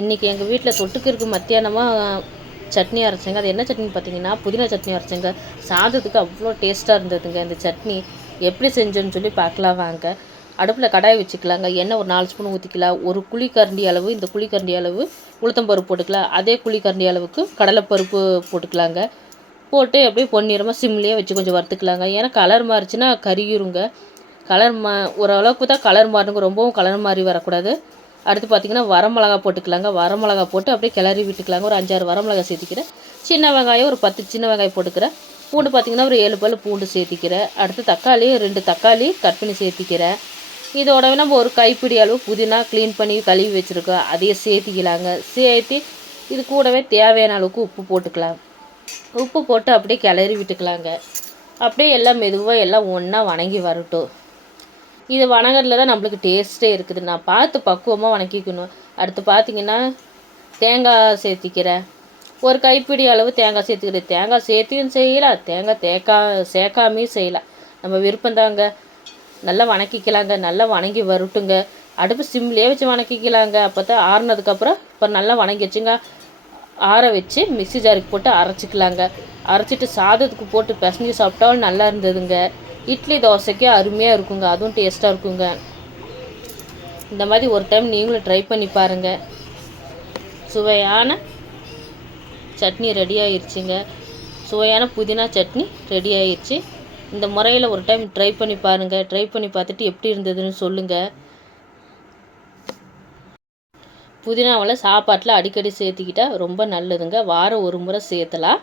இன்றைக்கி எங்கள் வீட்டில் தொட்டுக்கு இருக்கு மத்தியானமாக சட்னி அரைச்சேங்க. அது என்ன சட்னி பார்த்தீங்கன்னா புதினா சட்னி அரைச்சேங்க. சாதத்துக்கு அவ்வளோ டேஸ்ட்டாக இருந்ததுங்க இந்த சட்னி. எப்படி செஞ்சோன்னு சொல்லி பார்க்கலாம் வாங்க. அடுப்பில் கடாய் வச்சுக்கலாங்க. எண்ணெய் ஒரு நாலு ஸ்பூன் ஊற்றிக்கலாம் ஒரு குழிக்கரண்டி அளவு இந்த குழிக்கரண்டி அளவு உளுத்தம்பருப்பு போட்டுக்கலாம். அதே குழிக்கரண்டி அளவுக்கு கடலைப்பருப்பு போட்டுக்கலாங்க. போட்டு அப்படியே பொன்னிறமாக சிம்லேயே வச்சு கொஞ்சம் வறுத்துக்கலாங்க. ஏன்னா கலர் மாறிச்சுன்னா கருகிருங்க கலர் மா ஓரளவுக்கு தான் கலர் மாறணுங்க. ரொம்பவும் கலர் மாறி வரக்கூடாது. அடுத்து பார்த்தீங்கன்னா வரமிளகா போட்டுக்கலாங்க. வரமிளகா போட்டு அப்படியே கிளறி விட்டுக்கலாங்க. ஒரு அஞ்சாறு வரமிளகா சேர்த்திக்கிறேன். சின்ன வெங்காயம் ஒரு பத்து சின்ன வெங்காயம் போட்டுக்கிறேன். பூண்டு பார்த்தீங்கன்னா ஒரு ஏழு பல் பூண்டு சேர்த்திக்கிறேன். அடுத்து தக்காளி ரெண்டு தக்காளி கட் பண்ணி சேர்த்திக்கிறேன். இதோட நம்ம ஒரு கைப்பிடி அளவு புதினா க்ளீன் பண்ணி கழுவி வச்சுருக்கோம். அதையே சேர்த்திக்கலாங்க. சேர்த்தி இது கூடவே தேவையான அளவுக்கு உப்பு போட்டுக்கலாம். உப்பு போட்டு அப்படியே கிளறி விட்டுக்கலாங்க. அப்படியே எல்லாம் மெதுவாக எல்லாம் ஒன்றா வணங்கி வரட்டும். இது வணங்கரில் தான் நம்மளுக்கு டேஸ்ட்டே இருக்குது. நான் பார்த்து பக்குவமாக வணக்கிக்கணும். அடுத்து பார்த்தீங்கன்னா தேங்காய் சேர்த்திக்கிறேன் ஒரு கைப்பிடி அளவு தேங்காய் சேர்த்துக்கிறேன் தேங்காய் சேர்த்தியும் செய்யலாம். தேங்காய் தேக்கா சேர்க்காமையும் செய்யலாம். நம்ம விருப்பந்தாங்க நல்லா வணக்கிக்கலாங்க. நல்லா வணங்கி வரட்டுங்க. அடுப்பு சிம்லேயே வச்சு வணக்கிக்கலாங்க. அப்போ தான் ஆறுனதுக்கப்புறம் இப்போ நல்லா வணங்கி வச்சுங்க. ஆற வச்சு மிக்ஸி ஜாருக்கு போட்டு அரைச்சிக்கலாங்க. அரைச்சிட்டு சாதத்துக்கு போட்டு பிசைஞ்சு சாப்பிட்டாலும் நல்லா இருந்ததுங்க. இட்லி தோசைக்கு அருமையாக இருக்குங்க. அதுவும் டேஸ்ட்டாக இருக்குங்க. இந்த மாதிரி ஒரு டைம் நீங்களும் ட்ரை பண்ணி பாருங்கள் சுவையான சட்னி ரெடி ஆயிடுச்சுங்க சுவையான புதினா சட்னி ரெடி ஆயிடுச்சு இந்த முறையில் ஒரு டைம் ட்ரை பண்ணி பாருங்கள் ட்ரை பண்ணி பார்த்துட்டு எப்படி இருந்ததுன்னு சொல்லுங்கள் புதினாவில் சாப்பாட்டில் அடிக்கடி சேர்த்துக்கிட்டா ரொம்ப நல்லதுங்க. வாரம் ஒரு முறை சேர்த்தலாம்.